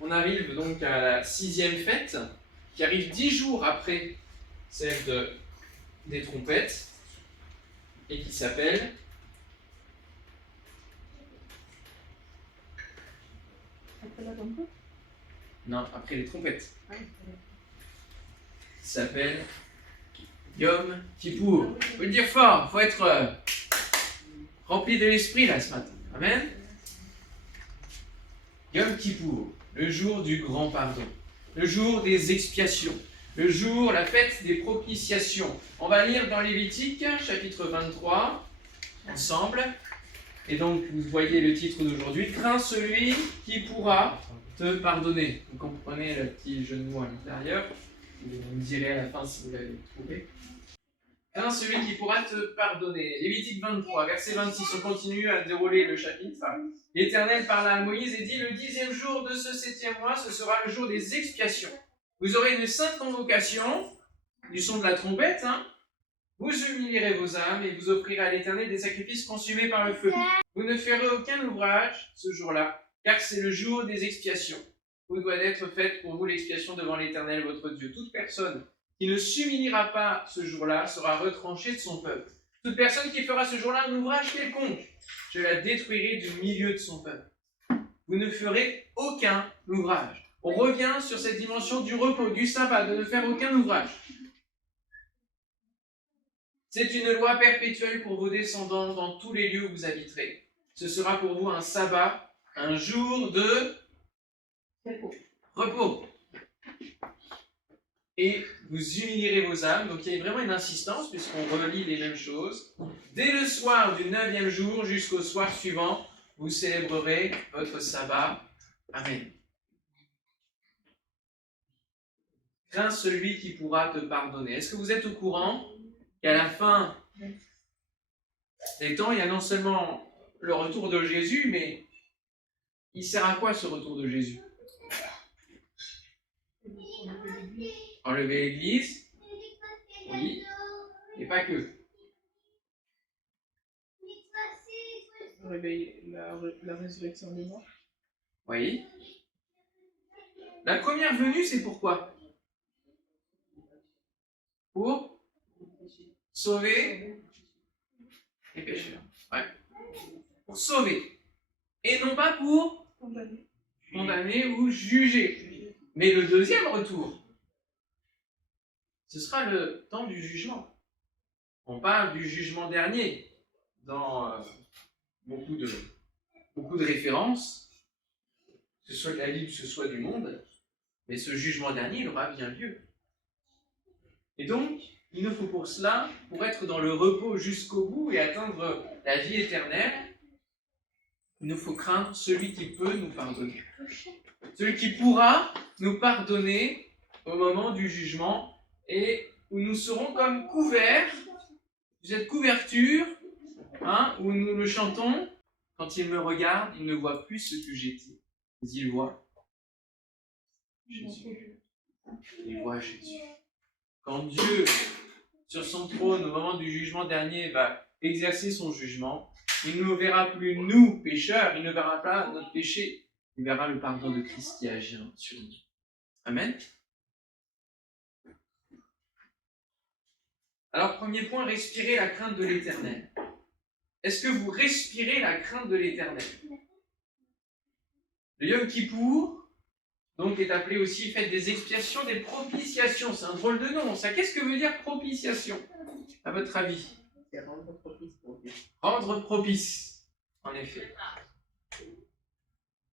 on arrive donc à la 6e fête, qui arrive 10 jours après celle des trompettes, et qui s'appelle Après la tempête? Non, après les trompettes. Qui s'appelle Yom Kippour. Faut le dire fort, faut être rempli de l'esprit là ce matin. Amen. Yom Kippour, le jour du grand pardon, le jour des expiations, le jour, la fête des propitiations. On va lire dans Lévitique, chapitre 23, ensemble. Et donc, vous voyez le titre d'aujourd'hui, Crains celui qui pourra te pardonner. Vous comprenez le petit jeu de mots à l'intérieur. Vous me direz à la fin si vous l'avez trouvé. Crains celui qui pourra te pardonner. Lévitique 23, verset 26, on continue à dérouler le chapitre. L'Éternel parla à Moïse et dit, le 10e jour de ce 7e mois, ce sera le jour des expiations. Vous aurez une sainte convocation, du son de la trompette, hein. Vous humilierez vos âmes et vous offrirez à l'Éternel des sacrifices consumés par le feu. Vous ne ferez aucun ouvrage ce jour-là, car c'est le jour des expiations. Vous doit être faite pour vous l'expiation devant l'Éternel votre Dieu. Toute personne qui ne s'humiliera pas ce jour-là sera retranchée de son peuple. Toute personne qui fera ce jour-là un ouvrage quelconque, je la détruirai du milieu de son peuple. Vous ne ferez aucun ouvrage. On revient sur cette dimension du repos, du sabbat, de ne faire aucun ouvrage. C'est une loi perpétuelle pour vos descendants dans tous les lieux où vous habiterez. Ce sera pour vous un sabbat, un jour de repos. Et vous humilierez vos âmes. Donc il y a vraiment une insistance puisqu'on relit les mêmes choses. Dès le soir du 9e jour jusqu'au soir suivant, vous célébrerez votre sabbat. Amen. Crains celui qui pourra te pardonner. Est-ce que vous êtes au courant qu'à la fin des temps, il y a non seulement le retour de Jésus, mais il sert à quoi ce retour de Jésus? Enlever l'Église, oui, et pas que. La résurrection des morts. Oui. La première venue, c'est pourquoi? Pour sauver les pécheurs. Ouais. Pour sauver. Et non pas pour condamner ou juger. Mais le deuxième retour, ce sera le temps du jugement. On parle du jugement dernier dans beaucoup de références, que ce soit de la Bible, que ce soit du monde, mais ce jugement dernier, il aura bien lieu. Et donc, il nous faut pour cela, pour être dans le repos jusqu'au bout et atteindre la vie éternelle, il nous faut craindre celui qui peut nous pardonner. Celui qui pourra nous pardonner au moment du jugement et où nous serons comme couverts, cette couverture, hein, où nous le chantons, quand il me regarde, il ne voit plus ce que j'étais, mais il voit Jésus. Il voit Jésus. Quand Dieu, sur son trône, au moment du jugement dernier, va exercer son jugement, il ne verra plus nous, pécheurs, il ne verra pas notre péché, il verra le pardon de Christ qui agit sur nous. Amen. Alors, premier point, respirer la crainte de l'Éternel. Est-ce que vous respirez la crainte de l'Éternel? Le Yom Kippour, donc, est appelé aussi fête des expiations, des propitiations. C'est un drôle de nom, ça. Qu'est-ce que veut dire propitiation, à votre avis? C'est rendre propice pour Dieu. Rendre propice, en effet.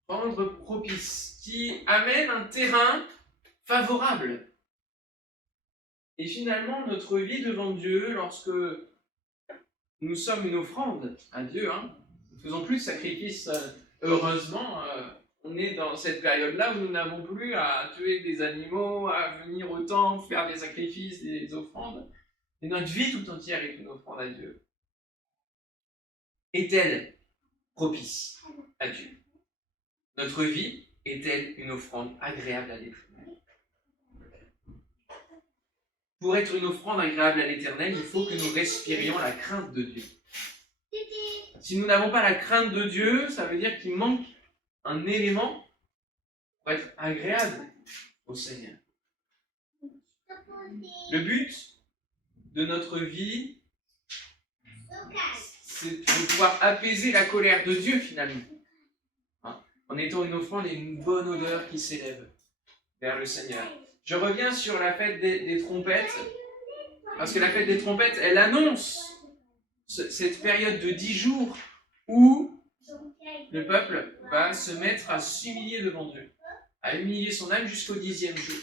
Rendre propice, qui amène un terrain favorable. Et finalement, notre vie devant Dieu, lorsque nous sommes une offrande à Dieu, hein, nous ne faisons plus de sacrifices, heureusement, on est dans cette période-là où nous n'avons plus à tuer des animaux, à venir au temple, faire des sacrifices, des offrandes. Et notre vie tout entière est une offrande à Dieu. Est-elle propice à Dieu? Notre vie est-elle une offrande agréable à l'Éternel? Pour être une offrande agréable à l'Éternel, il faut que nous respirions la crainte de Dieu. Si nous n'avons pas la crainte de Dieu, ça veut dire qu'il manque un élément pour être agréable au Seigneur. Le but de notre vie, c'est de pouvoir apaiser la colère de Dieu finalement, en étant une offrande et une bonne odeur qui s'élève vers le Seigneur. Je reviens sur la fête des trompettes, parce que la fête des trompettes, elle annonce cette période de 10 jours où le peuple va se mettre à s'humilier devant Dieu, à humilier son âme jusqu'au 10e jour.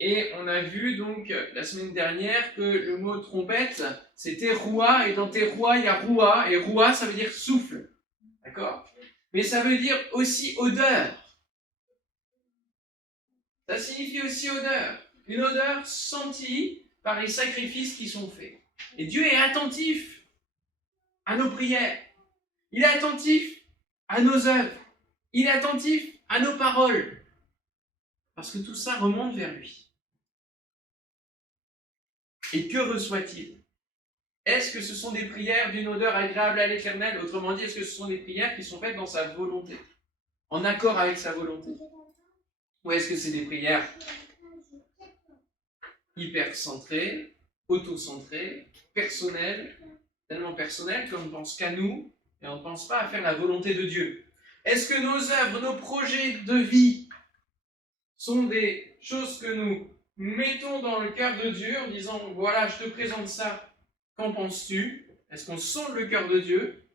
Et on a vu donc la semaine dernière que le mot trompette, c'était roua, et dans tes rois, il y a roua, et roua, ça veut dire souffle. D'accord ? Mais ça veut dire aussi odeur. Ça signifie aussi odeur. Une odeur sentie par les sacrifices qui sont faits. Et Dieu est attentif à nos prières. Il est attentif à nos œuvres. Il est attentif à nos paroles. Parce que tout ça remonte vers lui. Et que reçoit-il ? Est-ce que ce sont des prières d'une odeur agréable à l'Éternel ? Autrement dit, est-ce que ce sont des prières qui sont faites dans sa volonté, en accord avec sa volonté ? Ou est-ce que c'est des prières hyper centrées, auto-centrées, personnelles, tellement personnelles qu'on ne pense qu'à nous et on ne pense pas à faire la volonté de Dieu ? Est-ce que nos œuvres, nos projets de vie sont des choses que nous mettons dans le cœur de Dieu en disant « Voilà, je te présente ça, qu'en penses-tu » Est-ce qu'on sonde le cœur de Dieu ?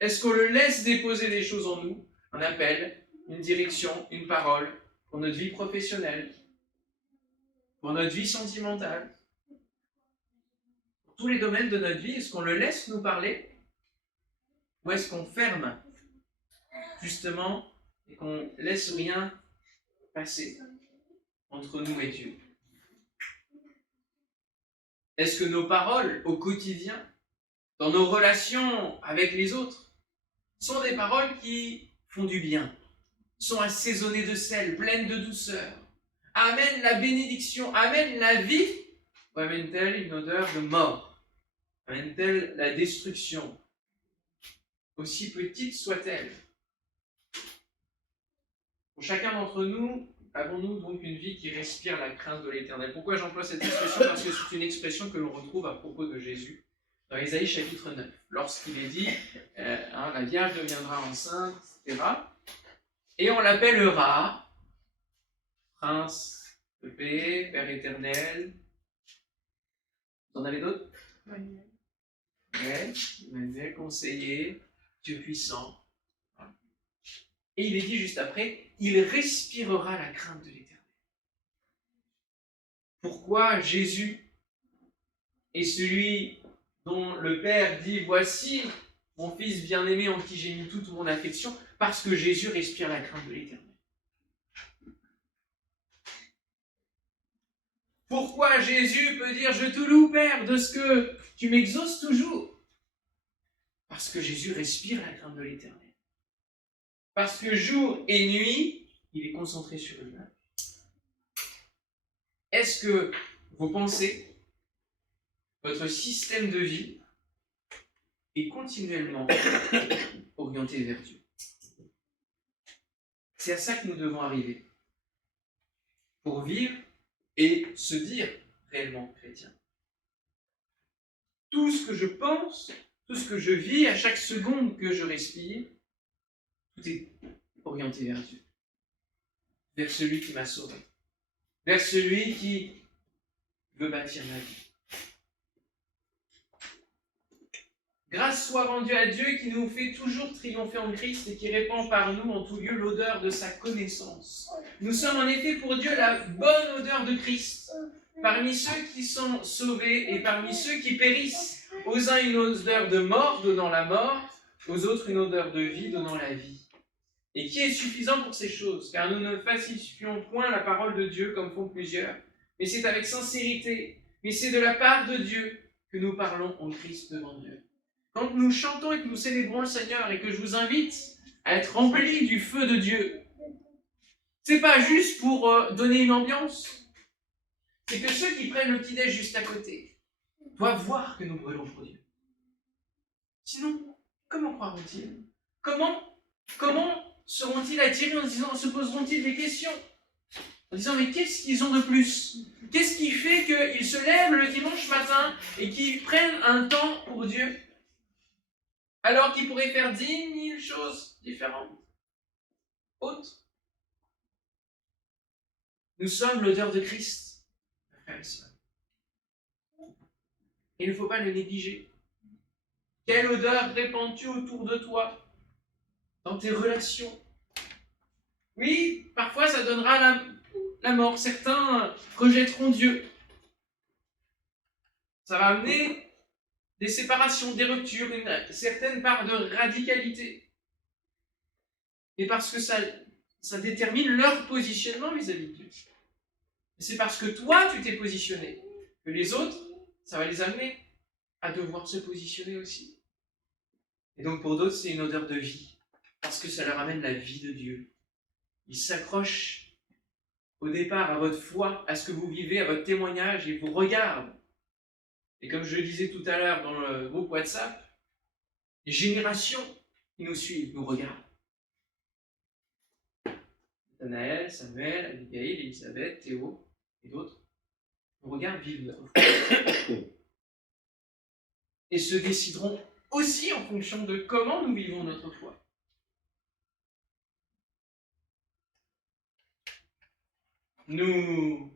Est-ce qu'on le laisse déposer des choses en nous ? Un appel, une direction, une parole pour notre vie professionnelle, pour notre vie sentimentale, pour tous les domaines de notre vie. Est-ce qu'on le laisse nous parler ? Ou est-ce qu'on ferme justement et qu'on laisse rien passer entre nous et Dieu ? Est-ce que nos paroles au quotidien, dans nos relations avec les autres, sont des paroles qui font du bien, sont assaisonnées de sel, pleines de douceur, amènent la bénédiction, amènent la vie, ou amènent-elles une odeur de mort ? Amènent-elles la destruction, aussi petite soit-elle ? Pour chacun d'entre nous, avons-nous donc une vie qui respire la crainte de l'Éternel ? Pourquoi j'emploie cette expression ? Parce que c'est une expression que l'on retrouve à propos de Jésus dans Ésaïe chapitre 9, lorsqu'il est dit la Vierge deviendra enceinte, etc. Et on l'appellera Prince de paix, Père éternel. Vous en avez d'autres ? Emmanuel, conseiller, Dieu puissant. Et il est dit juste après, il respirera la crainte de l'Éternel. Pourquoi Jésus est celui dont le Père dit, voici mon Fils bien-aimé en qui j'ai mis toute mon affection, parce que Jésus respire la crainte de l'Éternel. Pourquoi Jésus peut dire, je te loue Père de ce que tu m'exauces toujours ? Parce que Jésus respire la crainte de l'Éternel. Parce que jour et nuit, il est concentré sur lui-même. Est-ce que vos pensées, votre système de vie est continuellement orienté vers Dieu ? C'est à ça que nous devons arriver pour vivre et se dire réellement chrétien. Tout ce que je pense, tout ce que je vis à chaque seconde que je respire, tout est orienté vers Dieu, vers celui qui m'a sauvé, vers celui qui veut bâtir ma vie. Grâce soit rendue à Dieu qui nous fait toujours triompher en Christ et qui répand par nous en tout lieu l'odeur de sa connaissance. Nous sommes en effet pour Dieu la bonne odeur de Christ, parmi ceux qui sont sauvés et parmi ceux qui périssent. Aux uns une odeur de mort donnant la mort, aux autres une odeur de vie donnant la vie. Et qui est suffisant pour ces choses, car nous ne falsifions point la parole de Dieu comme font plusieurs, mais c'est avec sincérité, mais c'est de la part de Dieu que nous parlons en Christ devant Dieu. Quand nous chantons et que nous célébrons le Seigneur et que je vous invite à être remplis du feu de Dieu, c'est pas juste pour donner une ambiance, c'est que ceux qui prennent le petit-déj juste à côté doivent voir que nous brûlons pour Dieu. Sinon, comment croiront-ils ? Comment seront-ils attirés se poseront-ils des questions en disant mais qu'est-ce qu'ils ont de plus? Qu'est-ce qui fait qu'ils se lèvent le dimanche matin et qu'ils prennent un temps pour Dieu alors qu'ils pourraient faire 10 000 choses différentes, autres? Nous sommes l'odeur de Christ, frères et sœurs. Et il ne faut pas le négliger. Quelle odeur répands-tu autour de toi, dans tes relations? Oui, parfois ça donnera la mort. Certains rejetteront Dieu. Ça va amener des séparations, des ruptures, une certaine part de radicalité. Et parce que ça détermine leur positionnement vis-à-vis de Dieu. Et c'est parce que toi, tu t'es positionné, que les autres, ça va les amener à devoir se positionner aussi. Et donc pour d'autres, c'est une odeur de vie, parce que ça leur amène la vie de Dieu. Ils s'accrochent au départ à votre foi, à ce que vous vivez, à votre témoignage, et vous regardent. Et comme je le disais tout à l'heure dans le groupe WhatsApp, les générations qui nous suivent nous regardent. Nathanaël, Samuel, Abigail, Elisabeth, Théo et d'autres nous regardent vivre notre foi. Et se décideront aussi en fonction de comment nous vivons notre foi. Nous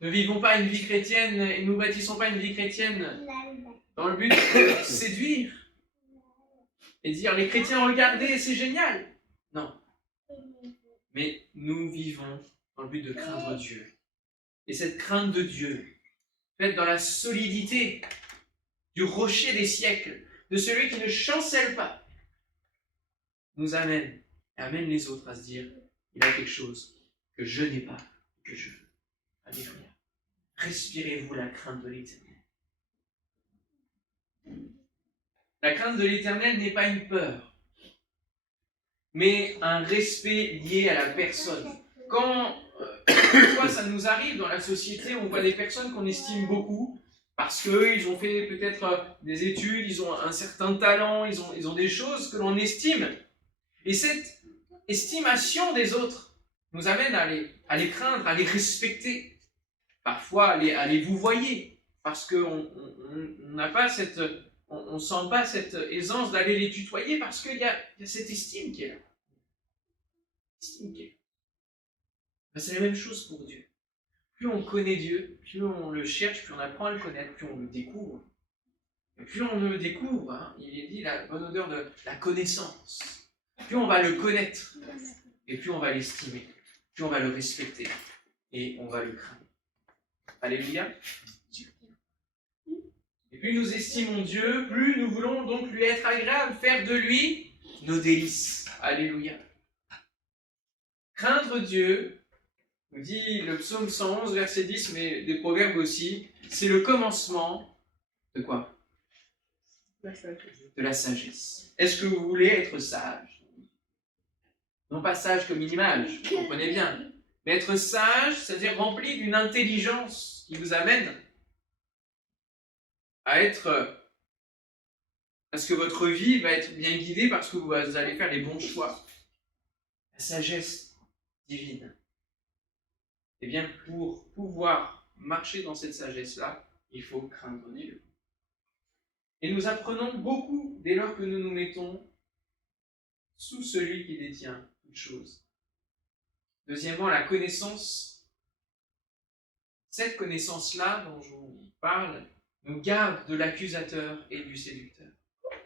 ne vivons pas une vie chrétienne et nous bâtissons pas une vie chrétienne dans le but de séduire et dire les chrétiens regardez c'est génial. Non. Mais nous vivons dans le but de craindre Dieu. Et cette crainte de Dieu, faite dans la solidité du rocher des siècles, de celui qui ne chancelle pas, nous amène les autres à se dire il y a quelque chose que je n'ai pas, que je veux. Alléluia. Respirez-vous la crainte de l'Éternel. La crainte de l'Éternel n'est pas une peur, mais un respect lié à la personne. Quand parfois ça nous arrive dans la société, on voit des personnes qu'on estime beaucoup, parce qu'ils ont fait peut-être des études, ils ont un certain talent, ils ont des choses que l'on estime. Et cette estimation des autres nous amène à les craindre, à les respecter. Parfois à les vouvoyer, parce qu'on n'a pas on sent pas cette aisance d'aller les tutoyer, parce qu'il y a cette estime qui est là. C'est la même chose pour Dieu. Plus on connaît Dieu, plus on le cherche, plus on apprend à le connaître, plus on le découvre. Et plus on le découvre, hein, il est dit la bonne odeur de la connaissance. Plus on va le connaître, et plus on va l'estimer, plus on va le respecter, et on va le craindre. Alléluia. Et plus nous estimons Dieu, plus nous voulons donc lui être agréable, faire de lui nos délices. Alléluia. Craindre Dieu, nous dit le psaume 111, verset 10, mais des proverbes aussi, c'est le commencement de quoi? De la sagesse. Est-ce que vous voulez être sage? Non pas sage comme une image, vous comprenez bien. Mais être sage, c'est-à-dire rempli d'une intelligence qui vous amène à être... Parce que votre vie va être bien guidée parce que vous allez faire les bons choix. La sagesse divine. Et bien, pour pouvoir marcher dans cette sagesse-là, il faut craindre Dieu. Et nous apprenons beaucoup dès lors que nous nous mettons sous celui qui détient toutes choses. Deuxièmement, la connaissance. Cette connaissance-là dont je vous parle nous garde de l'accusateur et du séducteur.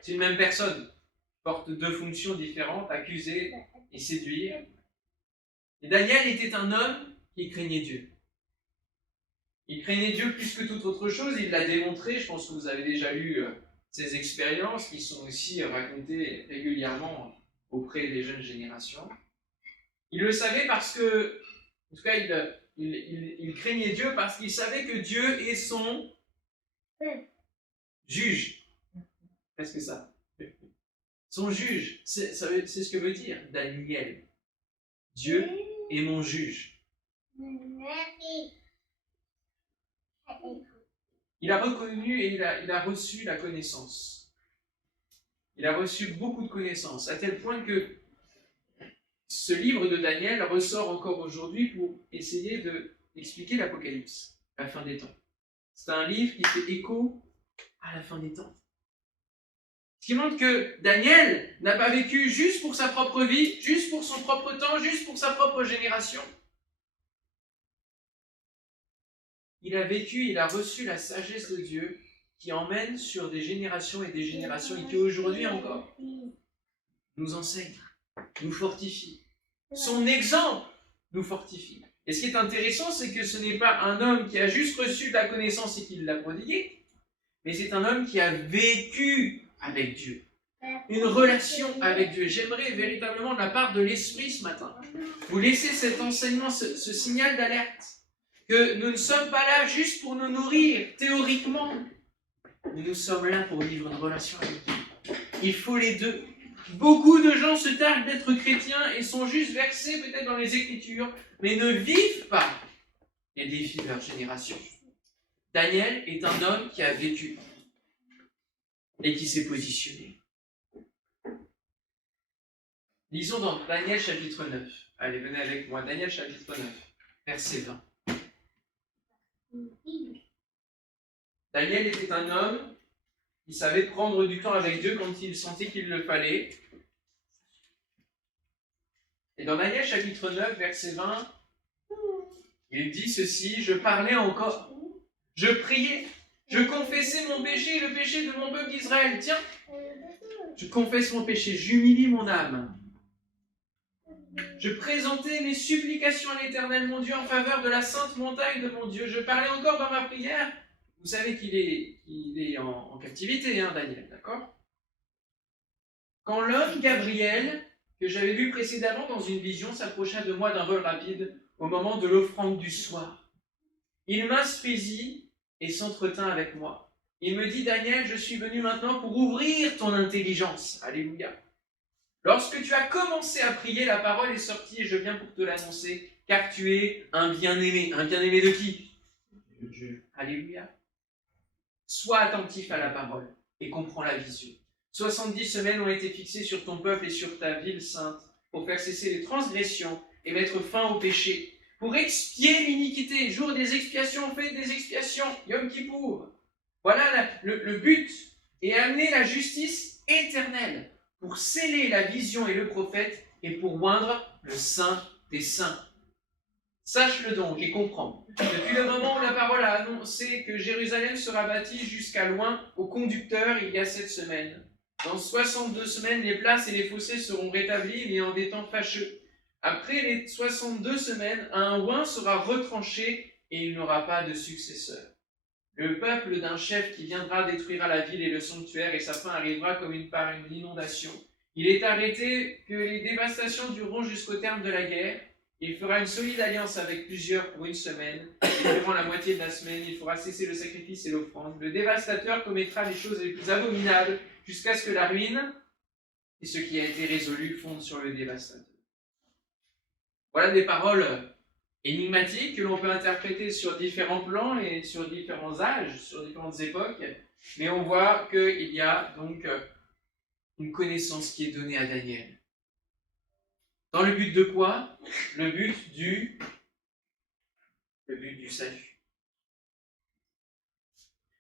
C'est une même personne, porte deux fonctions différentes, accuser et séduire. Et Daniel était un homme qui craignait Dieu. Il craignait Dieu plus que toute autre chose, il l'a démontré, je pense que vous avez déjà lu ces expériences qui sont aussi racontées régulièrement auprès des jeunes générations. Il le savait parce que, en tout cas, il craignait Dieu parce qu'il savait que Dieu est son juge. Presque ça. Son juge, c'est ce que veut dire Daniel. Dieu est mon juge. Il a reconnu et il a reçu la connaissance. Il a reçu beaucoup de connaissances, à tel point que ce livre de Daniel ressort encore aujourd'hui pour essayer d'expliquer l'Apocalypse, la fin des temps. C'est un livre qui fait écho à la fin des temps. Ce qui montre que Daniel n'a pas vécu juste pour sa propre vie, juste pour son propre temps, juste pour sa propre génération. Il a vécu, il a reçu la sagesse de Dieu qui emmène sur des générations et qui aujourd'hui encore nous enseigne, nous fortifie. Son exemple nous fortifie. Et ce qui est intéressant, c'est que ce n'est pas un homme qui a juste reçu de la connaissance et qui l'a prodiguée, mais c'est un homme qui a vécu avec Dieu, une relation avec Dieu. J'aimerais véritablement de la part de l'Esprit ce matin vous laisser cet enseignement, ce signal d'alerte, que nous ne sommes pas là juste pour nous nourrir théoriquement, mais nous sommes là pour vivre une relation avec Dieu. Il faut les deux. Beaucoup de gens se targuent d'être chrétiens et sont juste versés peut-être dans les Écritures, mais ne vivent pas les défis de leur génération. Daniel est un homme qui a vécu et qui s'est positionné. Lisons dans Daniel chapitre 9. Allez, venez avec moi. Daniel chapitre 9, verset 20. Daniel était un homme qui savait prendre du temps avec Dieu quand il sentait qu'il le fallait. Et dans Daniel chapitre 9, verset 20, il dit ceci: « Je parlais encore, je priais, je confessais mon péché et le péché de mon peuple d'Israël. Tiens, je confesse mon péché, j'humilie mon âme. Je présentais mes supplications à l'Éternel, mon Dieu, en faveur de la sainte montagne de mon Dieu. Je parlais encore dans ma prière. » Vous savez qu'il est en captivité, hein, Daniel, d'accord? Quand l'homme Gabriel, que j'avais vu précédemment dans une vision, s'approcha de moi d'un vol rapide au moment de l'offrande du soir. Il m'instruisit et s'entretint avec moi. Il me dit: « Daniel, je suis venu maintenant pour ouvrir ton intelligence. » Alléluia. Lorsque tu as commencé à prier, la parole est sortie et je viens pour te l'annoncer, car tu es un bien-aimé. Un bien-aimé de qui? De Dieu. Alléluia. Sois attentif à la parole et comprends la vision. 70 semaines ont été fixées sur ton peuple et sur ta ville sainte pour faire cesser les transgressions et mettre fin au péché, pour expier l'iniquité. Jour des expiations, fête des expiations, Yom Kippour. Voilà le but, et amener la justice éternelle pour sceller la vision et le prophète et pour oindre le saint des saints. Sache-le donc et comprends. Depuis le moment où la parole a annoncé que Jérusalem sera bâtie jusqu'à loin au conducteur il y a 7 semaines, dans 62 semaines, les places et les fossés seront rétablis, mais en des temps fâcheux. Après les 62 semaines, un oint sera retranché et il n'aura pas de successeur. Le peuple d'un chef qui viendra détruira la ville et le sanctuaire, et sa fin arrivera comme par une inondation. Il est arrêté que les dévastations dureront jusqu'au terme de la guerre. Il fera une solide alliance avec plusieurs pour 1 semaine, et durant la moitié de la semaine, il fera cesser le sacrifice et l'offrande. Le dévastateur commettra les choses les plus abominables jusqu'à ce que la ruine et ce qui a été résolu fondent sur le dévastateur. Voilà des paroles énigmatiques que l'on peut interpréter sur différents plans et sur différents âges, sur différentes époques, mais on voit qu'il y a donc une connaissance qui est donnée à Daniel. Dans le but de quoi? Le but du salut.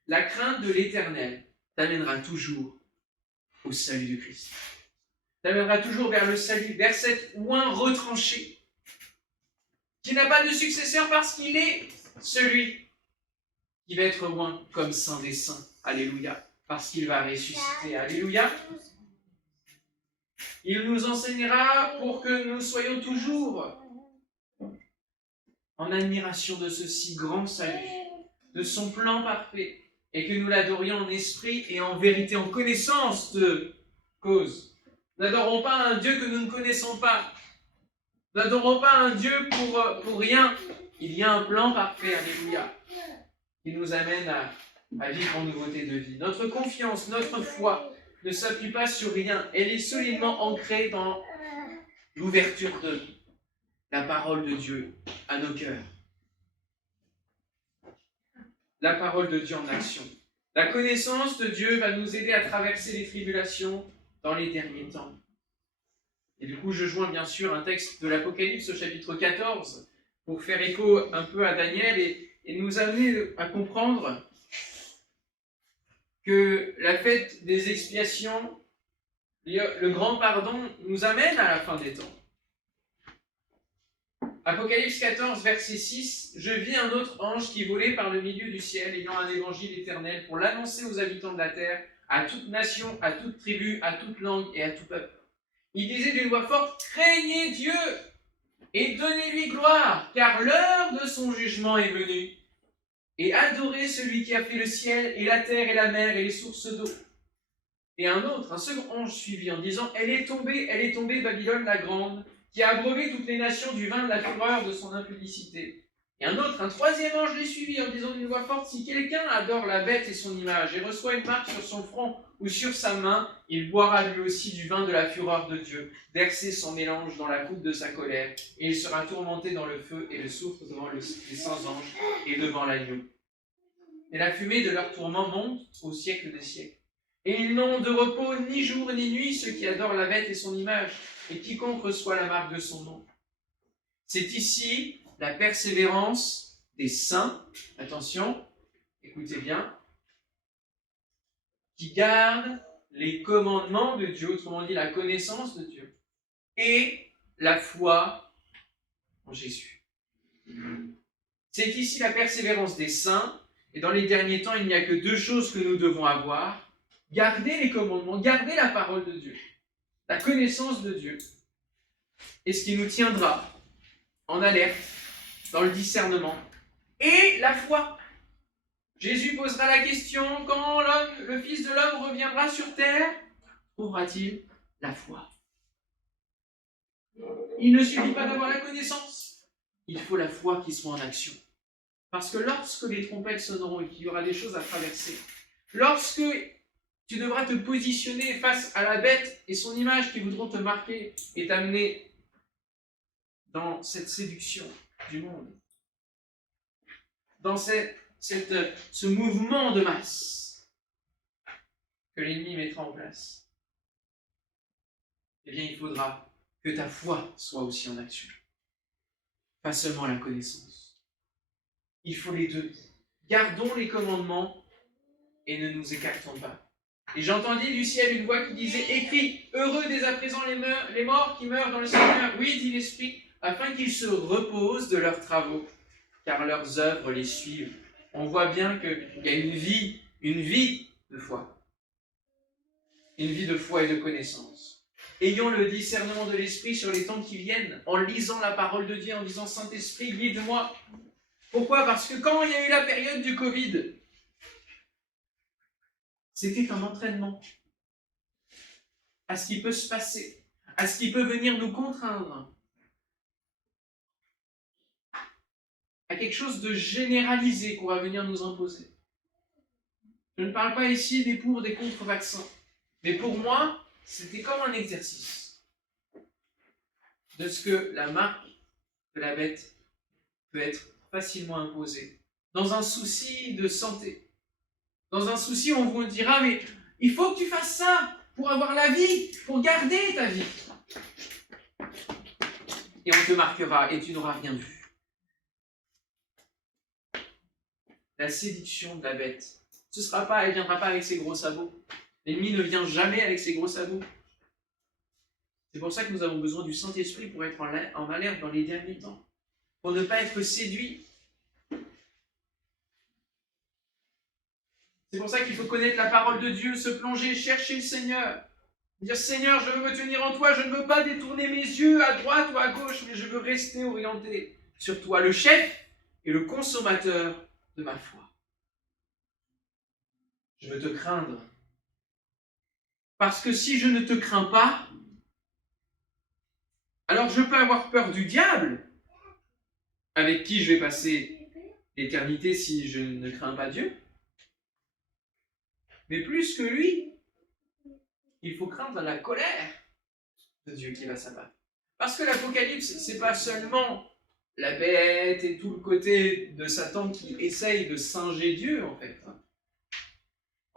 La crainte de l'Éternel t'amènera toujours au salut du Christ. T'amènera toujours vers le salut, vers cet oint retranché, qui n'a pas de successeur parce qu'il est celui qui va être oint comme saint des saints. Alléluia. Parce qu'il va ressusciter. Alléluia. Il nous enseignera pour que nous soyons toujours en admiration de ce si grand salut, de son plan parfait, et que nous l'adorions en esprit et en vérité, en connaissance de cause. N'adorons pas un Dieu que nous ne connaissons pas. N'adorons pas un Dieu pour rien. Il y a un plan parfait, alléluia, qui nous amène à vivre en nouveauté de vie. Notre confiance, notre foi ne s'appuie pas sur rien. Elle est solidement ancrée dans l'ouverture de la parole de Dieu à nos cœurs. La parole de Dieu en action. La connaissance de Dieu va nous aider à traverser les tribulations dans les derniers temps. Et du coup, je joins bien sûr un texte de l'Apocalypse au chapitre 14 pour faire écho un peu à Daniel et nous amener à comprendre que la fête des expiations, le grand pardon, nous amène à la fin des temps. Apocalypse 14, verset 6, « Je vis un autre ange qui volait par le milieu du ciel, ayant un évangile éternel pour l'annoncer aux habitants de la terre, à toute nation, à toute tribu, à toute langue et à tout peuple. Il disait d'une voix forte, « Craignez Dieu et donnez-lui gloire, car l'heure de son jugement est venue. Et adorez celui qui a fait le ciel et la terre et la mer et les sources d'eau. » Et un second ange suivit en disant, elle est tombée, Babylone la grande, qui a abreuvé toutes les nations du vin de la fureur de son impudicité. Et un troisième ange les suivit en disant d'une voix forte, si quelqu'un adore la bête et son image et reçoit une marque sur son front ou sur sa main, il boira lui aussi du vin de la fureur de Dieu, verser son mélange dans la coupe de sa colère, et il sera tourmenté dans le feu et le soufre devant les saints anges et devant l'agneau. Et la fumée de leur tourment monte au siècle des siècles. Et ils n'ont de repos ni jour ni nuit, ceux qui adorent la bête et son image, et quiconque reçoit la marque de son nom. C'est ici la persévérance des saints, attention, écoutez bien, qui gardent les commandements de Dieu, autrement dit la connaissance de Dieu, et la foi en Jésus. C'est ici la persévérance des saints, et dans les derniers temps, il n'y a que deux choses que nous devons avoir. Garder les commandements, garder la parole de Dieu, la connaissance de Dieu, et ce qui nous tiendra en alerte, dans le discernement, et la foi. Jésus posera la question, quand le Fils de l'homme reviendra sur terre, trouvera-t-il la foi? Il ne suffit pas d'avoir la connaissance, il faut la foi qui soit en action. Parce que lorsque les trompettes sonneront et qu'il y aura des choses à traverser, lorsque tu devras te positionner face à la bête et son image qui voudront te marquer et t'amener dans cette séduction du monde, dans ce mouvement de masse que l'ennemi mettra en place, eh bien il faudra que ta foi soit aussi en action, pas seulement la connaissance. Il faut les deux. Gardons les commandements et ne nous écartons pas. Et j'entendis du ciel une voix qui disait, écrit, heureux dès à présent les morts qui meurent dans le Seigneur, oui, dit l'Esprit, afin qu'ils se reposent de leurs travaux, car leurs œuvres les suivent. On voit bien qu'il y a une vie de foi. Une vie de foi et de connaissance. Ayons le discernement de l'Esprit sur les temps qui viennent, en lisant la parole de Dieu, en disant, Saint-Esprit, guide-moi. Pourquoi? Parce que quand il y a eu la période du Covid, c'était un entraînement à ce qui peut se passer, à ce qui peut venir nous contraindre, à quelque chose de généralisé qu'on va venir nous imposer. Je ne parle pas ici des pour, des contre vaccins, mais pour moi, c'était comme un exercice de ce que la marque de la bête peut être facilement imposée, dans un souci de santé. Dans un souci, on vous dira, mais il faut que tu fasses ça pour avoir la vie, pour garder ta vie. Et on te marquera et tu n'auras rien vu. La séduction de la bête, elle ne viendra pas avec ses gros sabots. L'ennemi ne vient jamais avec ses gros sabots. C'est pour ça que nous avons besoin du Saint-Esprit pour être en alerte dans les derniers temps, pour ne pas être séduit. C'est pour ça qu'il faut connaître la parole de Dieu, se plonger, chercher le Seigneur. Dire, Seigneur, je veux me tenir en toi, je ne veux pas détourner mes yeux à droite ou à gauche, mais je veux rester orienté sur toi, le chef et le consommateur de ma foi. Je veux te craindre. Parce que si je ne te crains pas, alors je peux avoir peur du diable, avec qui je vais passer l'éternité si je ne crains pas Dieu. Mais plus que lui, il faut craindre la colère de Dieu qui va s'abattre. Parce que l'Apocalypse, c'est pas seulement la bête et tout le côté de Satan qui essaye de singer Dieu, en fait.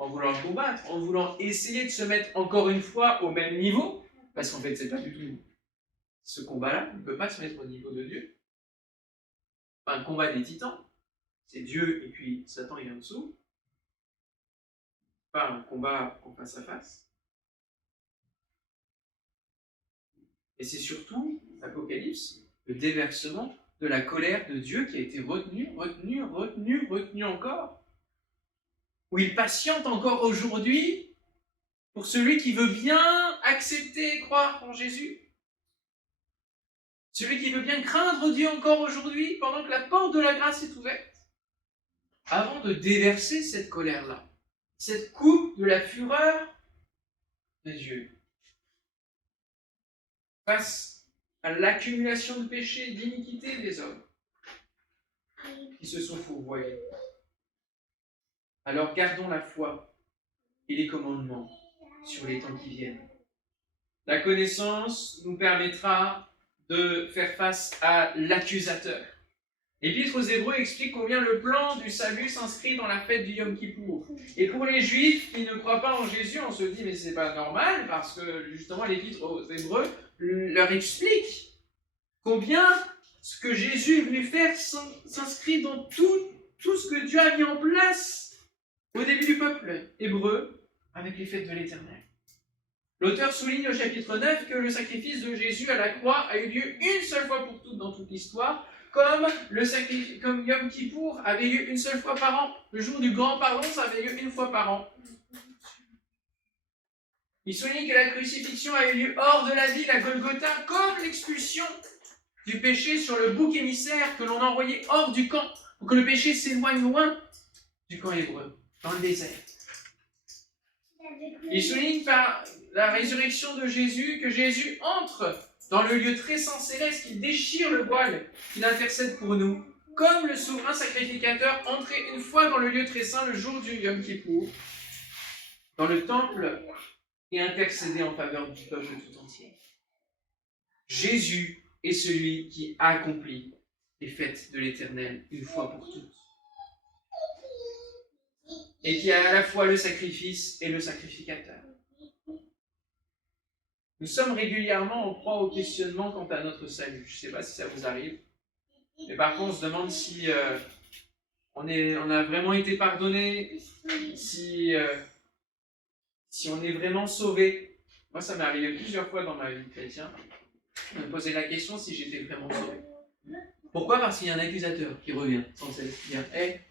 en voulant le combattre, en voulant essayer de se mettre encore une fois au même niveau, parce qu'en fait, c'est pas du tout ce combat-là, il ne peut pas se mettre au niveau de Dieu. Enfin, un combat des titans, c'est Dieu et puis Satan il est en dessous. Pas un combat en face à face. Et c'est surtout, l'Apocalypse, le déversement de la colère de Dieu qui a été retenu encore. Où il patiente encore aujourd'hui pour celui qui veut bien accepter et croire en Jésus. Celui qui veut bien craindre Dieu encore aujourd'hui, pendant que la porte de la grâce est ouverte, avant de déverser cette colère-là, cette coupe de la fureur de Dieu, face à l'accumulation de péchés et d'iniquités des hommes qui se sont fourvoyés. Alors gardons la foi et les commandements sur les temps qui viennent. La connaissance nous permettra de faire face à l'accusateur. L'Épître aux Hébreux explique combien le plan du salut s'inscrit dans la fête du Yom Kippour. Et pour les Juifs qui ne croient pas en Jésus, on se dit mais c'est pas normal parce que justement l'Épître aux Hébreux leur explique combien ce que Jésus est venu faire s'inscrit dans tout ce que Dieu a mis en place au début du peuple hébreu avec les fêtes de l'Éternel. L'auteur souligne au chapitre 9 que le sacrifice de Jésus à la croix a eu lieu une seule fois pour toutes dans toute l'histoire, comme Yom Kippour avait lieu une seule fois par an. Le jour du grand pardon, ça avait lieu une fois par an. Il souligne que la crucifixion a eu lieu hors de la ville, à Golgotha, comme l'expulsion du péché sur le bouc émissaire que l'on envoyait hors du camp, pour que le péché s'éloigne loin du camp hébreu, dans le désert. Il souligne par la résurrection de Jésus que Jésus entre dans le lieu très saint céleste, qu'il déchire le voile, qu'il intercède pour nous, comme le souverain sacrificateur entrait une fois dans le lieu très saint le jour du Yom Kippour, dans le temple, et intercédait en faveur du peuple tout entier. Jésus est celui qui accomplit les fêtes de l'Éternel une fois pour toutes. Et qui a à la fois le sacrifice et le sacrificateur. Nous sommes régulièrement en proie au questionnement quant à notre salut. Je ne sais pas si ça vous arrive. Mais parfois, on se demande si on a vraiment été pardonné, si on est vraiment sauvé. Moi, ça m'est arrivé plusieurs fois dans ma vie de chrétien de me poser la question si j'étais vraiment sauvé. Pourquoi ? Parce qu'il y a un accusateur qui revient sans cesse, qui dit « Hey,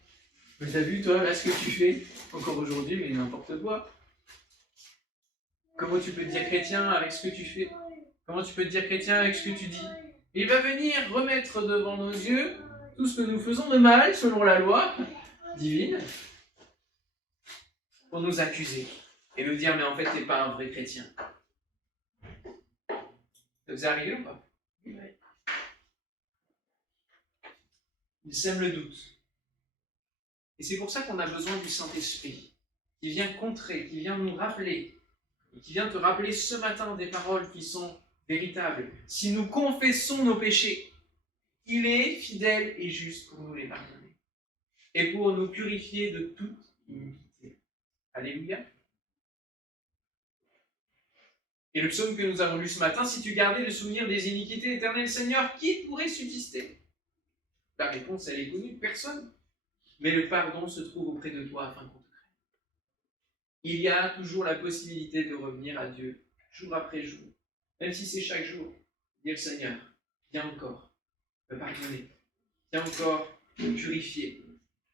mais t'as vu, toi, là, ce que tu fais, encore aujourd'hui, mais n'importe quoi. Comment tu peux te dire chrétien avec ce que tu fais ? Comment tu peux te dire chrétien avec ce que tu dis ? Il va venir remettre devant nos yeux tout ce que nous faisons de mal, selon la loi divine, pour nous accuser et nous dire, mais en fait, t'es pas un vrai chrétien. » Ça vous est arrivé ou pas ? Il sème le doute. Et c'est pour ça qu'on a besoin du Saint-Esprit, qui vient contrer, qui vient nous rappeler, et qui vient te rappeler ce matin des paroles qui sont véritables. Si nous confessons nos péchés, il est fidèle et juste pour nous les pardonner, et pour nous purifier de toute iniquité. Alléluia. Et le psaume que nous avons lu ce matin, si tu gardais le souvenir des iniquités, Éternel Seigneur, qui pourrait subsister ? La réponse, elle est connue, personne. Mais le pardon se trouve auprès de toi afin qu'on te craigne. Il y a toujours la possibilité de revenir à Dieu, jour après jour, même si c'est chaque jour. Dire Seigneur, viens encore me pardonner, viens encore me purifier.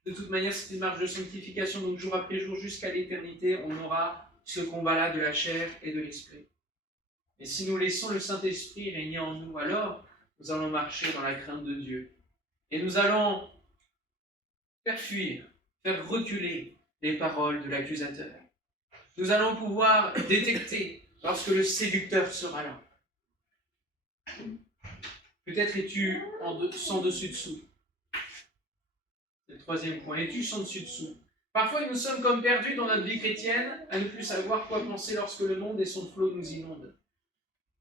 De toute manière, c'est une marche de sanctification, donc jour après jour, jusqu'à l'éternité, on aura ce combat-là de la chair et de l'esprit. Et si nous laissons le Saint-Esprit régner en nous, alors nous allons marcher dans la crainte de Dieu. Et nous allons faire fuir, faire reculer les paroles de l'accusateur. Nous allons pouvoir détecter lorsque le séducteur sera là. Peut-être es-tu sans dessus-dessous. C'est le troisième point. Es-tu sans dessus-dessous ? Parfois, nous sommes comme perdus dans notre vie chrétienne à ne plus savoir quoi penser lorsque le monde et son flot nous inondent.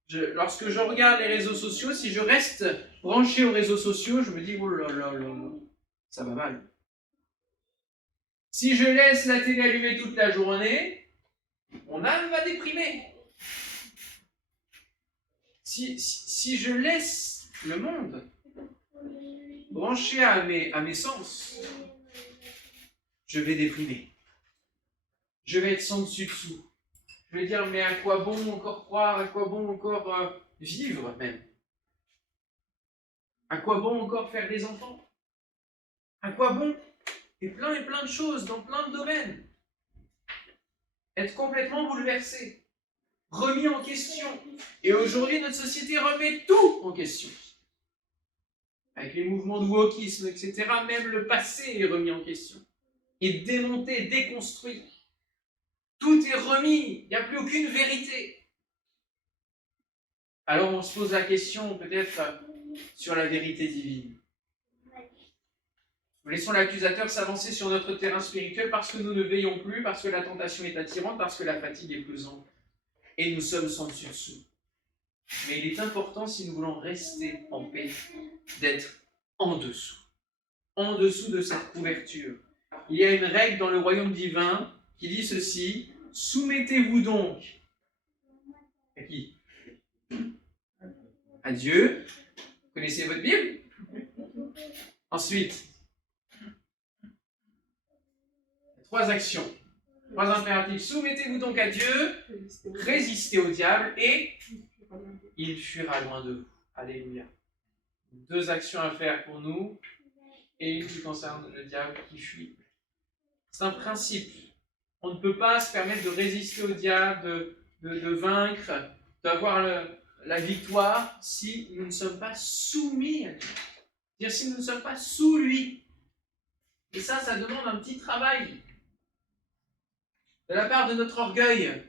Lorsque je regarde les réseaux sociaux, si je reste branché aux réseaux sociaux, je me dis « Oh là là là là, ça va mal ». Si je laisse la télé allumée toute la journée, mon âme va déprimer. Si je laisse le monde branché à mes sens, je vais déprimer. Je vais être sans dessus-dessous. Je vais dire, mais à quoi bon encore croire, à quoi bon encore vivre même? À quoi bon encore faire des enfants? À quoi bon? Et plein de choses, dans plein de domaines. Être complètement bouleversé, remis en question. Et aujourd'hui, notre société remet tout en question. Avec les mouvements de wokisme, etc., même le passé est remis en question. Et démonté, déconstruit. Tout est remis, il n'y a plus aucune vérité. Alors on se pose la question peut-être sur la vérité divine. Nous laissons l'accusateur s'avancer sur notre terrain spirituel parce que nous ne veillons plus, parce que la tentation est attirante, parce que la fatigue est pesante. Et nous sommes sans dessus-dessous. Mais il est important, si nous voulons rester en paix, d'être en dessous de cette couverture. Il y a une règle dans le royaume divin qui dit ceci: soumettez-vous donc à qui? À Dieu. Vous connaissez votre Bible? Ensuite, trois actions, trois impératifs. Soumettez-vous donc à Dieu, résistez au diable et il fuira loin de vous. Alléluia. Deux actions à faire pour nous et une qui concerne le diable qui fuit. C'est un principe. On ne peut pas se permettre de résister au diable, de vaincre, d'avoir la victoire si nous ne sommes pas soumis à Dieu. C'est-à-dire si nous ne sommes pas sous lui. Et ça demande un petit travail de la part de notre orgueil.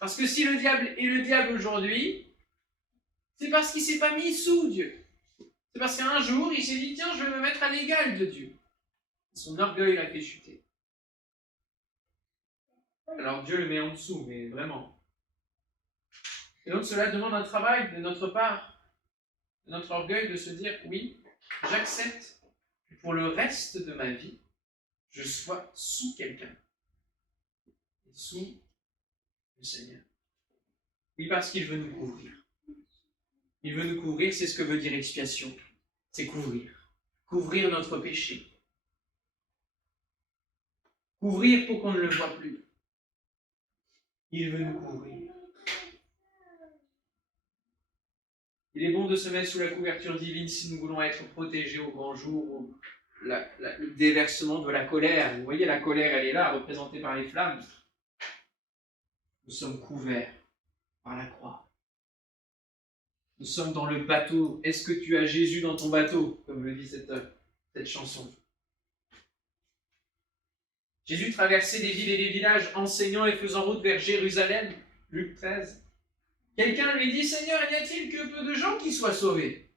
Parce que si le diable est le diable aujourd'hui, c'est parce qu'il ne s'est pas mis sous Dieu. C'est parce qu'un jour, il s'est dit, tiens, je vais me mettre à l'égal de Dieu. Son orgueil l'a fait chuter. Alors Dieu le met en dessous, mais vraiment. Et donc cela demande un travail de notre part, de notre orgueil, de se dire, oui, j'accepte que pour le reste de ma vie, je sois sous quelqu'un. Et sous le Seigneur. Oui, parce qu'il veut nous couvrir. Il veut nous couvrir, c'est ce que veut dire expiation. C'est couvrir. Couvrir notre péché. Couvrir pour qu'on ne le voie plus. Il veut nous couvrir. Il est bon de se mettre sous la couverture divine si nous voulons être protégés au grand jour, ou le déversement de la colère. Vous voyez, la colère, elle est là, représentée par les flammes. Nous sommes couverts par la croix. Nous sommes dans le bateau. Est-ce que tu as Jésus dans ton bateau, comme le dit cette chanson? Jésus traversait des villes et des villages, enseignant et faisant route vers Jérusalem. Luc 13. Quelqu'un lui dit, Seigneur, n'y a-t-il que peu de gens qui soient sauvés?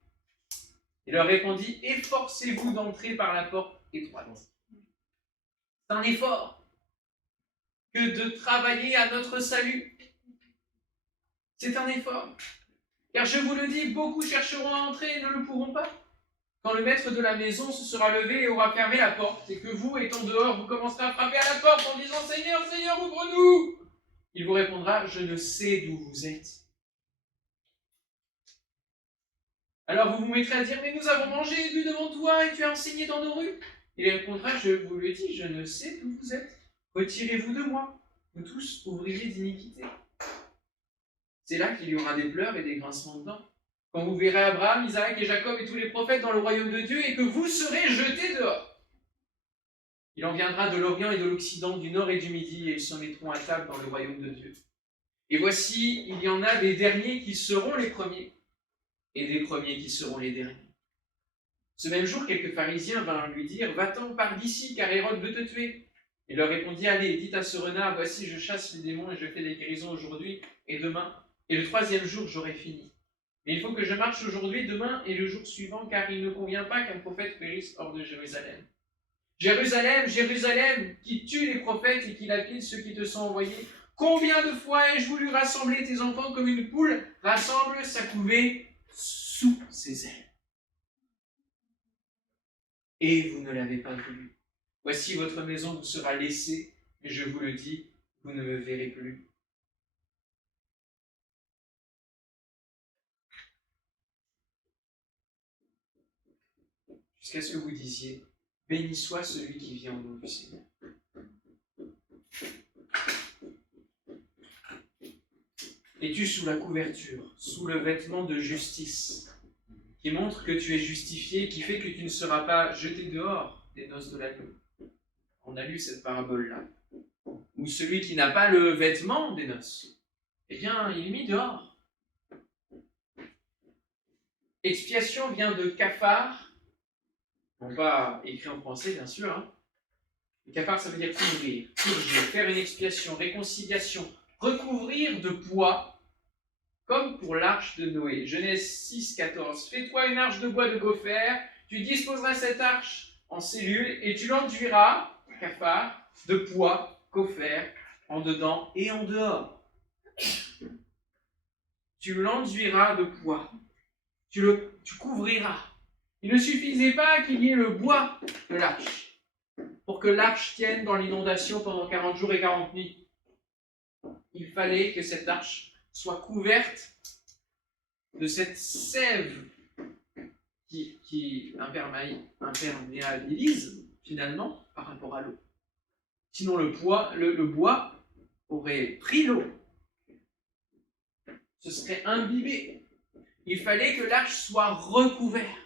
Il leur répondit, efforcez-vous d'entrer par la porte étroite. C'est un effort que de travailler à notre salut. C'est un effort. Car je vous le dis, beaucoup chercheront à entrer et ne le pourront pas. Quand le maître de la maison se sera levé et aura fermé la porte, et que vous, étant dehors, vous commencerez à frapper à la porte en disant « Seigneur, Seigneur, ouvre-nous !» Il vous répondra « Je ne sais d'où vous êtes. » Alors vous vous mettrez à dire « Mais nous avons mangé et bu devant toi, et tu as enseigné dans nos rues. » Il répondra « Je vous le dis, je ne sais d'où vous êtes. Retirez-vous de moi, vous tous ouvriers d'iniquité. » C'est là qu'il y aura des pleurs et des grincements de dents. Quand vous verrez Abraham, Isaac et Jacob et tous les prophètes dans le royaume de Dieu et que vous serez jetés dehors. Il en viendra de l'Orient et de l'Occident, du Nord et du Midi, et ils se mettront à table dans le royaume de Dieu. Et voici, il y en a des derniers qui seront les premiers, et des premiers qui seront les derniers. Ce même jour, quelques pharisiens vinrent lui dire « Va-t'en, pars d'ici, car Hérode veut te tuer. » Il leur répondit « Allez, dites à ce renard, voici, je chasse les démons et je fais des guérisons aujourd'hui et demain, et le troisième jour, j'aurai fini. Mais il faut que je marche aujourd'hui, demain et le jour suivant, car il ne convient pas qu'un prophète périsse hors de Jérusalem. Jérusalem, Jérusalem, qui tue les prophètes et qui lapide ceux qui te sont envoyés. Combien de fois ai-je voulu rassembler tes enfants comme une poule rassemble sa couvée sous ses ailes? Et vous ne l'avez pas voulu. Voici votre maison vous sera laissée, et je vous le dis, vous ne me verrez plus. Jusqu'à ce que vous disiez, béni soit celui qui vient au nom du Seigneur. Es-tu sous la couverture, sous le vêtement de justice, qui montre que tu es justifié, qui fait que tu ne seras pas jeté dehors des noces de l'agneau? On a lu cette parabole-là. Ou celui qui n'a pas le vêtement des noces, eh bien, il est mis dehors. Expiation vient de cafard, non pas écrit en français, bien sûr. Hein. Le cafard, ça veut dire couvrir, purger, faire une expiation, réconciliation, recouvrir de poids, comme pour l'arche de Noé. Genèse 6, 14. Fais-toi une arche de bois de gopher, tu disposeras cette arche en cellules et tu l'enduiras, cafard, de poids, gopher, en dedans et en dehors. Tu l'enduiras de poids. Tu couvriras. Il ne suffisait pas qu'il y ait le bois de l'arche pour que l'arche tienne dans l'inondation pendant 40 jours et 40 nuits. Il fallait que cette arche soit couverte de cette sève qui imperméabilise finalement par rapport à l'eau. Sinon le bois aurait pris l'eau. Ce serait imbibé. Il fallait que l'arche soit recouverte.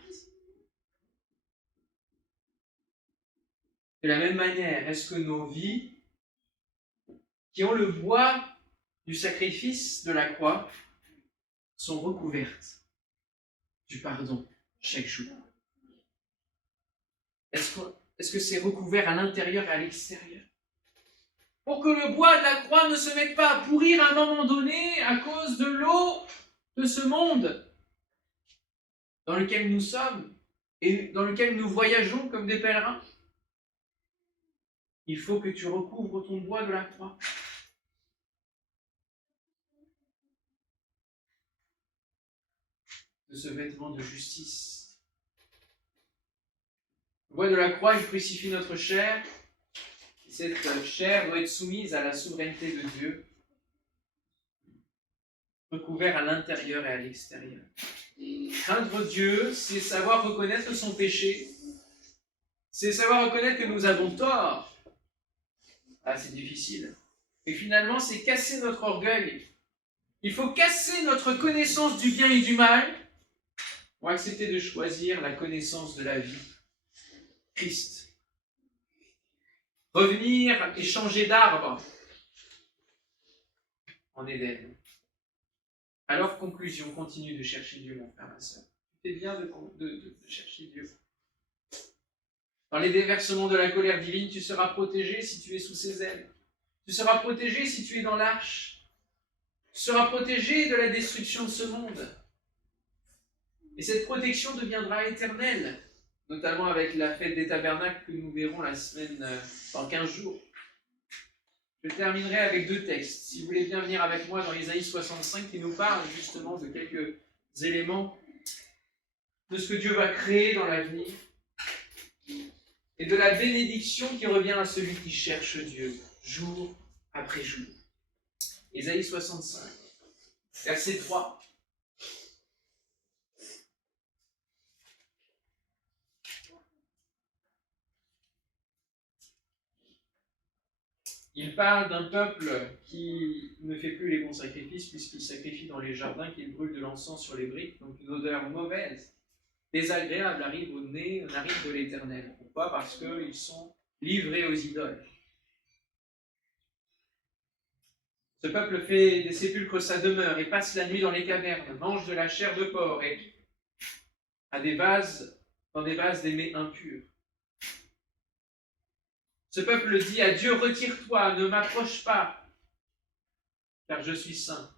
De la même manière, est-ce que nos vies, qui ont le bois du sacrifice de la croix, sont recouvertes du pardon chaque jour? Est-ce que c'est recouvert à l'intérieur et à l'extérieur? Pour que le bois de la croix ne se mette pas à pourrir à un moment donné à cause de l'eau de ce monde dans lequel nous sommes et dans lequel nous voyageons comme des pèlerins. Il faut que tu recouvres ton bois de la croix. De ce vêtement de justice. Le bois de la croix, il crucifie notre chair. Cette chair doit être soumise à la souveraineté de Dieu, recouvert à l'intérieur et à l'extérieur. Craindre Dieu, c'est savoir reconnaître son péché, c'est savoir reconnaître que nous avons tort. Ah, c'est difficile. Et finalement, c'est casser notre orgueil. Il faut casser notre connaissance du bien et du mal pour accepter de choisir la connaissance de la vie. Christ. Revenir et changer d'arbre en Éden. Alors, conclusion, continue de chercher Dieu, mon frère, ma soeur. C'est bien de chercher Dieu. Dans les déversements de la colère divine, tu seras protégé si tu es sous ses ailes. Tu seras protégé si tu es dans l'arche. Tu seras protégé de la destruction de ce monde. Et cette protection deviendra éternelle, notamment avec la fête des tabernacles que nous verrons la semaine dans 15 jours. Je terminerai avec 2 textes. Si vous voulez bien venir avec moi dans Isaïe 65, qui nous parle justement de quelques éléments de ce que Dieu va créer dans l'avenir et de la bénédiction qui revient à celui qui cherche Dieu, jour après jour. Isaïe 65, verset 3. Il parle d'un peuple qui ne fait plus les bons sacrifices puisqu'il sacrifie dans les jardins, qu'il brûle de l'encens sur les briques, donc une odeur mauvaise, désagréable arrive au nez, arrive de l'Éternel. Pourquoi? Parce qu'ils sont livrés aux idoles. Ce peuple fait des sépulcres sa demeure et passe la nuit dans les cavernes, mange de la chair de porc et dans des vases des mets impurs. Ce peuple dit à Dieu, retire-toi, ne m'approche pas, car je suis saint.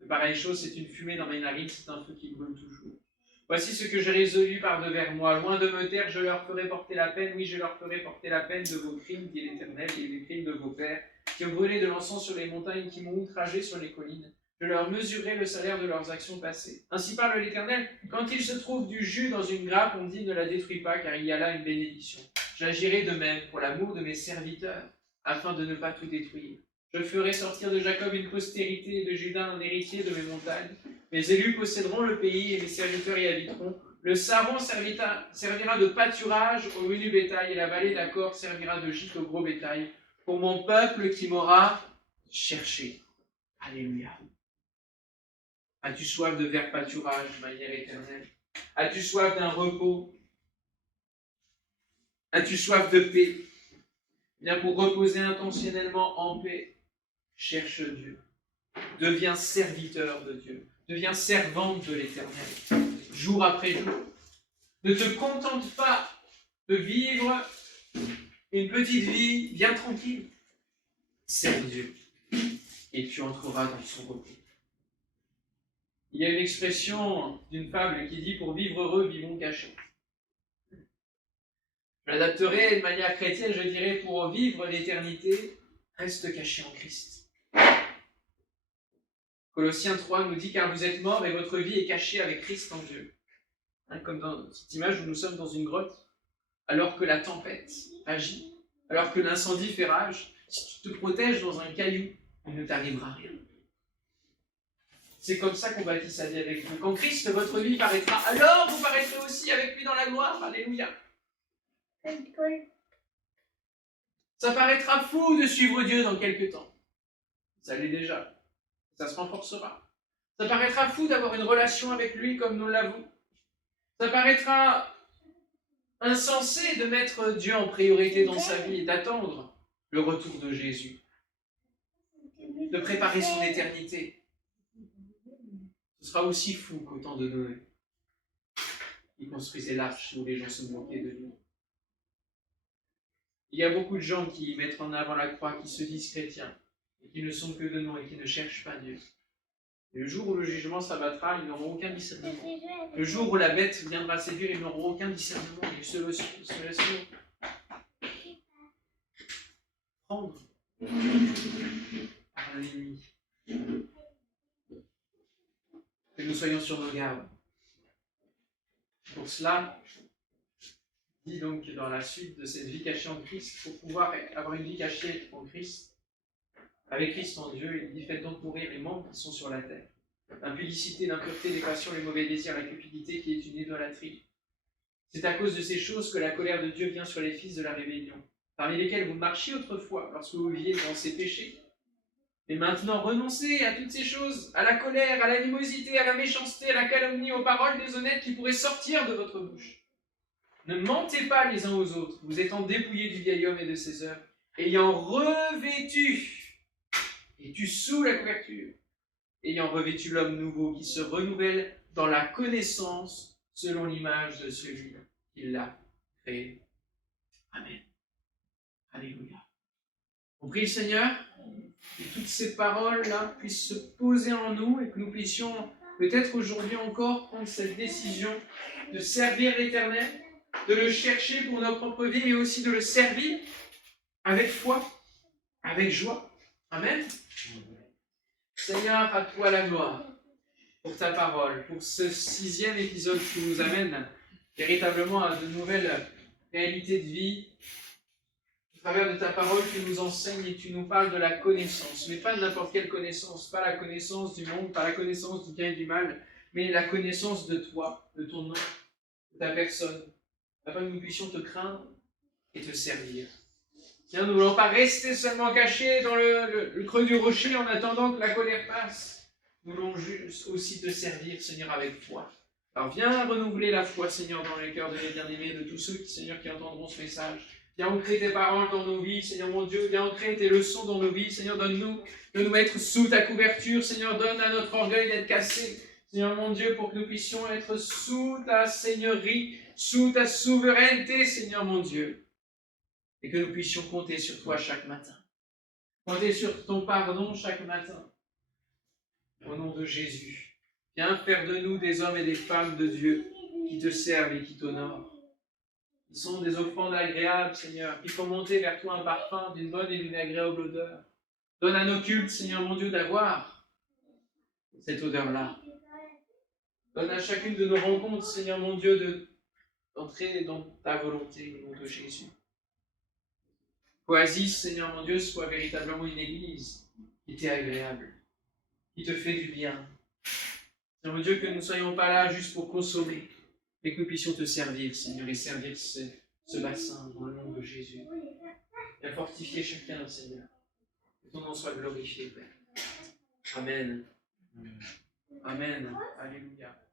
De pareille chose, c'est une fumée dans mes narines, c'est un feu qui brûle toujours. Voici ce que j'ai résolu par devers moi. Loin de me taire, je leur ferai porter la peine. Oui, je leur ferai porter la peine de vos crimes, dit l'Éternel, et des crimes de vos pères, qui ont brûlé de l'encens sur les montagnes, qui m'ont outragé sur les collines. Je leur mesurerai le salaire de leurs actions passées. Ainsi parle l'Éternel, quand il se trouve du jus dans une grappe, on dit ne la détruis pas, car il y a là une bénédiction. J'agirai de même pour l'amour de mes serviteurs, afin de ne pas tout détruire. Je ferai sortir de Jacob une postérité et de Juda un héritier de mes montagnes. Mes élus posséderont le pays et mes serviteurs y habiteront. Le Saron servira de pâturage au menu bétail et la vallée d'Accor servira de gîte au gros bétail pour mon peuple qui m'aura cherché. Alléluia. As-tu soif de vert pâturage, manière éternelle? As-tu soif d'un repos? As-tu soif de paix? Viens pour reposer intentionnellement en paix. Cherche Dieu. Deviens serviteur de Dieu. Deviens servante de l'Éternel. Jour après jour. Ne te contente pas de vivre une petite vie bien tranquille. Serve Dieu. Et tu entreras dans son repos. Il y a une expression d'une fable qui dit « Pour vivre heureux, vivons cachés ». Je l'adapterai de manière chrétienne, je dirais « Pour vivre l'éternité, reste caché en Christ ». Colossiens 3 nous dit « Car vous êtes morts et votre vie est cachée avec Christ en Dieu ». Comme dans cette image où nous sommes dans une grotte, alors que la tempête agit, alors que l'incendie fait rage, si tu te protèges dans un caillou, il ne t'arrivera rien. C'est comme ça qu'on bâtit sa vie avec lui. Quand Christ, votre vie paraîtra, alors vous paraîtrez aussi avec lui dans la gloire. Alléluia. Ça paraîtra fou de suivre Dieu dans quelque temps. Ça l'est déjà. Ça se renforcera. Ça paraîtra fou d'avoir une relation avec lui comme nous l'avons. Ça paraîtra insensé de mettre Dieu en priorité dans sa vie et d'attendre le retour de Jésus. De préparer son éternité. Ce sera aussi fou qu'au temps de Noé. Il construisait l'arche où les gens se moquaient de lui. Il y a beaucoup de gens qui mettent en avant la croix, qui se disent chrétiens, et qui ne sont que de nom et qui ne cherchent pas Dieu. Et le jour où le jugement s'abattra, ils n'auront aucun discernement. Le jour où la bête viendra séduire, ils n'auront aucun discernement. Ils se laisseront prendre par l'ennemi. Que nous soyons sur nos gardes. Pour cela, dit donc dans la suite de cette vie cachée en Christ, pour pouvoir avoir une vie cachée en Christ, avec Christ en Dieu, il dit faites donc mourir les membres qui sont sur la terre. L'impudicité, l'impureté, les passions, les mauvais désirs, la cupidité qui est une idolâtrie. C'est à cause de ces choses que la colère de Dieu vient sur les fils de la rébellion, parmi lesquels vous marchiez autrefois lorsque vous viviez dans ces péchés. Et maintenant, renoncez à toutes ces choses, à la colère, à l'animosité, à la méchanceté, à la calomnie, aux paroles déshonnêtes qui pourraient sortir de votre bouche. Ne mentez pas les uns aux autres, vous étant dépouillés du vieil homme et de ses œuvres, ayant revêtu, et tu sous la couverture, ayant revêtu l'homme nouveau qui se renouvelle dans la connaissance selon l'image de celui qui l'a créé. Amen. Alléluia. On prie le Seigneur que toutes ces paroles-là puissent se poser en nous et que nous puissions peut-être aujourd'hui encore prendre cette décision de servir l'Éternel, de le chercher pour notre propre vie, mais aussi de le servir avec foi, avec joie. Amen. Seigneur, à toi la gloire pour ta parole, pour ce 6e épisode qui nous amène véritablement à de nouvelles réalités de vie. Au travers de ta parole, tu nous enseignes et tu nous parles de la connaissance, mais pas de n'importe quelle connaissance, pas la connaissance du monde, pas la connaissance du bien et du mal, mais la connaissance de toi, de ton nom, de ta personne, afin que nous puissions te craindre et te servir. Seigneur, nous ne voulons pas rester seulement cachés dans le creux du rocher en attendant que la colère passe. Nous voulons juste aussi te servir, Seigneur, avec foi. Alors viens renouveler la foi, Seigneur, dans les cœurs de mes bien-aimés, de tous ceux, Seigneur, qui entendront ce message. Viens ancrer tes paroles dans nos vies, Seigneur mon Dieu. Viens ancrer tes leçons dans nos vies. Seigneur, donne-nous de nous mettre sous ta couverture. Seigneur, donne à notre orgueil d'être cassé. Seigneur mon Dieu, pour que nous puissions être sous ta seigneurie, sous ta souveraineté, Seigneur mon Dieu. Et que nous puissions compter sur toi chaque matin. Compter sur ton pardon chaque matin. Au nom de Jésus. Viens faire de nous des hommes et des femmes de Dieu qui te servent et qui t'honorent. Ils sont des offrandes agréables, Seigneur, qui font monter vers toi un parfum d'une bonne et d'une agréable odeur. Donne à nos cultes, Seigneur mon Dieu, d'avoir cette odeur-là. Donne à chacune de nos rencontres, Seigneur mon Dieu, d'entrer dans ta volonté au nom de Jésus. Qu'Oasis, Seigneur mon Dieu, soit véritablement une église qui t'est agréable, qui te fait du bien. Seigneur mon Dieu, que nous ne soyons pas là juste pour consommer, mais que nous puissions te servir, Seigneur, et servir ce bassin dans le nom de Jésus. Et à fortifier chacun, Seigneur. Que ton nom soit glorifié, Père. Amen. Amen. Alléluia.